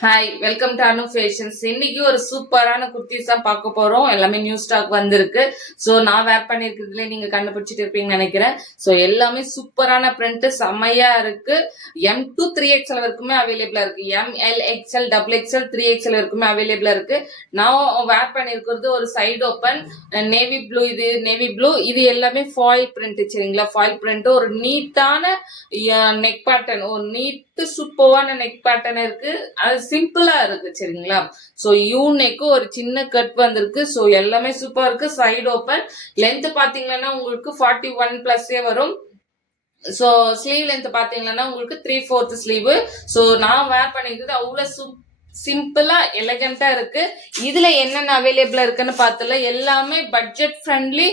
Hi, welcome to Anu fashions. இன்னைக்கு ஒரு சூப்பரான குர்த்திஸ் தான் பார்க்க போறோம். எல்லாமே நியூ ஸ்டாக் வந்திருக்கு. ஸோ நான் வேர் பண்ணிருக்கிறதுல நீங்க கண்டுபிடிச்சிட்டு இருப்பீங்கன்னு நினைக்கிறேன். ஸோ எல்லாமே சூப்பரான பிரிண்ட், செம்மையா இருக்கு. M to 3XL வரைக்குமே அவைலபிளா இருக்கு. ML XL XXL 3XL வரைக்குமே அவைலபிளா இருக்கு. நான் வேர் பண்ணிருக்கிறது ஒரு சைடு ஓப்பன் நேவி ப்ளூ. இது நேவி ப்ளூ, இது எல்லாமே ஃபாயில் பிரிண்ட். சரிங்களா, ஃபாயில் பிரிண்ட், ஒரு நீட்டான நெக் பேட்டர்ன், ஒரு நீட் சூப்பரான நெக் பேட்டர்ன் இருக்கு. அது சிம்பிளா இருக்கு. சரிங்களா, சோ யூ நெக் ஒரு சின்ன கட் வந்திருக்கு. சோ எல்லாமே சூப்பரா இருக்கு. Side open. லென்த் பாத்தீங்கன்னா உங்களுக்கு 41 பிளஸ்ஸே வரும். சோ ஸ்லீவ் லென்த் பாத்தீங்கன்னா உங்களுக்கு 3/4 ஸ்லீவ். சோ நான் வேர் பண்ணிக்கிறது அவ்வளவு சிம்பிளா எலகண்டா இருக்கு. இதுல என்னென்ன அவைலபிளா இருக்குன்னு பார்த்தல, எல்லாமே பட்ஜெட் ஃப்ரெண்ட்லி,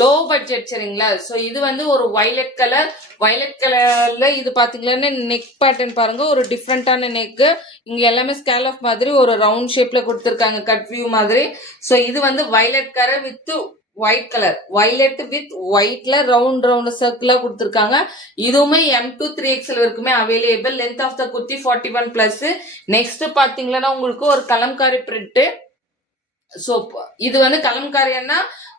லோ பட்ஜெட். சரிங்களா, சோ இது வந்து ஒரு வயலட் கலர்ல இது பாத்தீங்கன்னா நெக் பேட்டர்ன் பாருங்க, ஒரு டிஃப்ரெண்டான நெக். இங்க எல்லாமே ஸ்கேல் ஆஃப் மாதிரி ஒரு ரவுண்ட் ஷேப்ல கொடுத்துருக்காங்க, கட் வியூ மாதிரி. சோ இது வந்து violet colour with white colour, violet with ஒயிட்ல ரவுண்ட் சர்க்கிளா கொடுத்துருக்காங்க. இதுவுமே M to 3XL வரைக்குமே available. Length of the kurti 41 plus. Next பாத்தீங்கன்னா உங்களுக்கு ஒரு கலம்காரி பிரிண்ட். சோ இது வந்து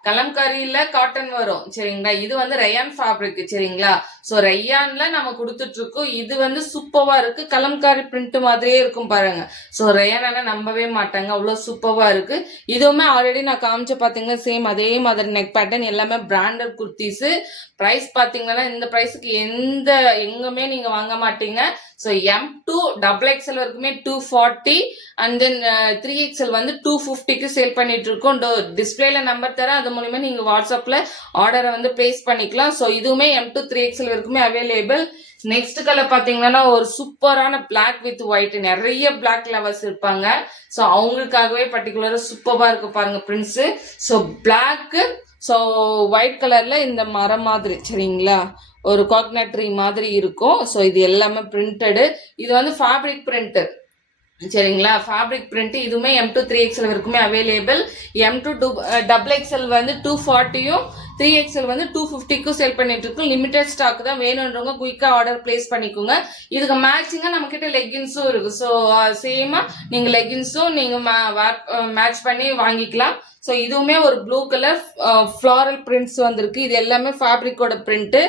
கலம்காரியில காட்டன் வரும். சரிங்களா, இது வந்து ரயான் ஃபேப்ரிக். சரிங்களா, சோ ரயான்ல நம்ம கொடுத்துட்டு இருக்கோம். இது வந்து சூப்பரா இருக்கு. கலம்காரி பிரிண்ட் மாதிரியே இருக்கும் பாருங்க. சோ ரயானால நம்பவே மாட்டாங்க, அவ்வளவு சூப்பரா இருக்கு. இதுவுமே ஆல்ரெடி நான் காமிச்ச பாத்தீங்கன்னா சேம் அதே மாதிரி நெக் பேட்டர்ன், எல்லாமே பிராண்டட் குர்த்திஸ். பிரைஸ் பாத்தீங்கன்னா இந்த பிரைஸுக்கு எங்குமே நீங்க வாங்க மாட்டீங்க. ஸோ M to XXL வரைக்குமே 240 அண்ட் தென் 3XL வந்து 250க்கு சேல் பண்ணிட்டு இருக்கோம். டிஸ்பிளேல நம்பர் தரேன், அது மூலியமா நீங்க வாட்ஸ்அப்ல ஆர்டரை வந்து பிளேஸ் பண்ணிக்கலாம். ஸோ இதுவுமே M to 3XL வரைக்குமே அவைலபிள். நெக்ஸ்ட் கலர் பாத்தீங்கன்னா ஒரு சூப்பரான பிளாக் வித் ஒயிட். நிறைய பிளாக் லவர்ஸ் இருப்பாங்க. ஸோ அவங்களுக்காகவே பர்டிகுலரா சூப்பரா இருக்கு பாருங்க prints. So black, so white கலர்ல இந்த மரம் மாதிரி. சரிங்களா, ஒரு கோகனட் ட்ரீ மாதிரி இருக்கும். ஸோ இது எல்லாமே பிரிண்டடு. இது வந்து ஃபேப்ரிக் பிரிண்ட். சரிங்களா, ஃபேப்ரிக் பிரிண்ட். இதுவுமே M to 3XL வரைக்குமே அவைலபிள். M to XXL வந்து 240யும் 3XL வந்து 250க்கும் சேல் பண்ணிட்டு இருக்கோம். லிமிடெட் ஸ்டாக் தான், வேணுன்றவங்க குயிக்கா ஆர்டர் பிளேஸ் பண்ணிக்கோங்க. இதுக்கு மேட்சிங்கா நம்ம கிட்ட லெகின்ஸும் இருக்கு. ஸோ சேமா நீங்க லெகின்ஸும் நீங்க மேட்ச் பண்ணி வாங்கிக்கலாம். ஸோ இதுவுமே ஒரு ப்ளூ கலர் ஃப்ளாரல் பிரிண்ட்ஸ் வந்திருக்கு. இது எல்லாமே ஃபேப்ரிக்கோட பிரிண்ட்.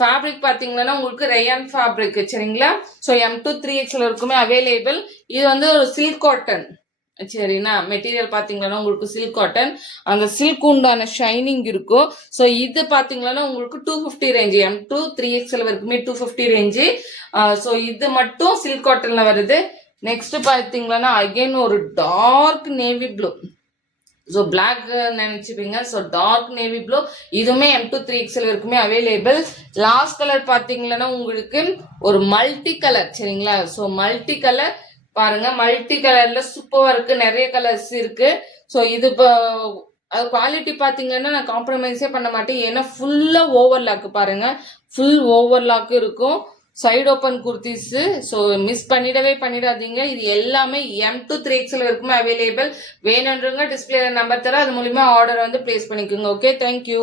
ஃபேப்ரிக் பாத்தீங்கன்னா உங்களுக்கு ரயான் ஃபேப்ரிக். சரிங்களா, ஸோ M to 3XL இருக்குமே அவைலபிள். இது வந்து ஒரு சில்க் காட்டன். சரிண்ணா, மெட்டீரியல் பாத்தீங்கன்னா உங்களுக்கு சில்க் காட்டன், அந்த சில்க் உண்டான ஷைனிங் இருக்கும். ஸோ இது பாத்தீங்கன்னா உங்களுக்கு 250 ரேஞ்ச். M to 3XL வரைக்குமே 250 ரேஞ்சு. ஸோ இது மட்டும் சில்க் காட்டன்ல வருது. நெக்ஸ்ட் பாத்தீங்கன்னா அகைன் ஒரு dark navy blue. So black நினைச்சுப்பீங்க. So dark navy blue. இதுவுமே M to 3XL வரைக்குமே அவைலபிள். லாஸ்ட் கலர் பாத்தீங்கன்னா உங்களுக்கு ஒரு மல்டி கலர். சரிங்களா, ஸோ மல்டி கலர் பாருங்க, மல்டி கலர்ல சூப்பரா இருக்கு. நிறைய கலர்ஸ் இருக்கு. ஸோ இது அது குவாலிட்டி பாத்தீங்கன்னா நான் காம்ப்ரமைஸே பண்ண மாட்டேன். ஏன்னா ஃபுல்லா ஓவர்லாக் பாருங்க, ஃபுல் ஓவர்லாக் இருக்கும். Side open kurtis. So miss பண்ணிடாதீங்க. இது எல்லாமே M to 3XL வரைக்குமே அவைலபிள். வேணுன்றவங்க டிஸ்பிளே நம்பர் தர, அது மூலியமா ஆர்டர் வந்து பிளேஸ் பண்ணிக்கோங்க. Okay, thank you.